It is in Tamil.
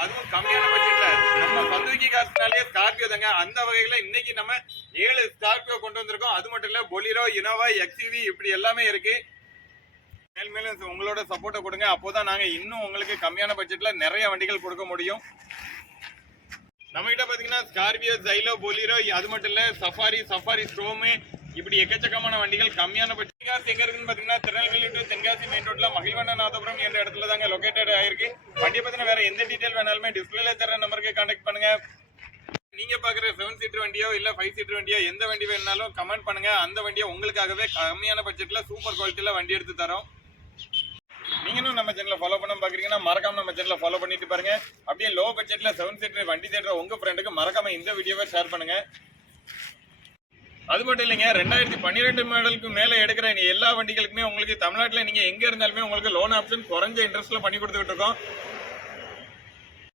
அதுவும் கம்மியான பட்ஜெட்ல நம்ம பந்துவிக்கி காசுனாலே ஸ்கார்பியோ தாங்க. அந்த வகையில இன்னைக்கு நம்ம 7 ஸ்கார்பியோ கொண்டு வந்திருக்கோம். அது மட்டும் இல்ல பொலிரோ, இனோவா, எக்ஸ்யூவி இப்படி எல்லாமே இருக்கு. மேலும் உங்களோட சப்போர்ட்டை கொடுங்க. அப்போதான் நாங்க இன்னும் உங்களுக்கு கம்மியான பட்ஜெட்ல நிறைய வண்டிகள் கொடுக்க முடியும். நம்ம கிட்ட பாத்தீங்கன்னா ஸ்கார்பியோ, ஜைலோ, பொலிரோ, அது மட்டும் இல்ல சஃபாரி ஸ்டோமு இப்படி எக்கச்சக்கமான வண்டிகள் கம்மியான பட்ஜெட் எங்க இருக்குன்னு பாத்தீங்கன்னா திருநெல்வேலி டு தென்காசி மெயின் ரோட்ல மகிழ்வண்ணநாதபுரம் என்ற இடத்துல தாங்க லொகேட்டட் ஆயிருக்கு. வண்டியை பத்தின வேற எந்த டீடைல் வேணாலுமே டிஸ்பிளேல தர நம்பருக்கு கான்டாக்ட் பண்ணுங்க. நீங்க பாக்குற 7 சீட்டர் வண்டியோ இல்ல 5 சீட்டர் வண்டியோ எந்த வண்டி வேணாலும் கமெண்ட் பண்ணுங்க. அந்த வண்டியை உங்களுக்காகவே கம்மியான பட்ஜெட்ல சூப்பர் குவாலிட்டியில வண்டி எடுத்து தரோம். நீங்களும் நம்ம சேனலை ஃபாலோ பண்ண பாக்குறீங்கன்னா மறக்காம நம்ம சேனலை ஃபாலோ பண்ணிட்டு பாருங்க. அப்படியே லோ பட்ஜெட்ல 7 சீட்டர் வண்டி தேடுற உங்க ஃப்ரெண்டுக்கு மறக்காம இந்த வீடியோவை ஷேர் பண்ணுங்க. அது மட்டும் இல்லைங்க, 2012 மாடலுக்கு மேல எடுக்கிற எல்லா வண்டிகளுக்குமே உங்களுக்கு தமிழ்நாட்டில் நீங்க எங்க இருந்தாலுமே உங்களுக்கு லோன் ஆப்ஷன் குறைஞ்ச இன்ட்ரெஸ்ட்ல பண்ணி கொடுத்துட்டு இருக்கோம்.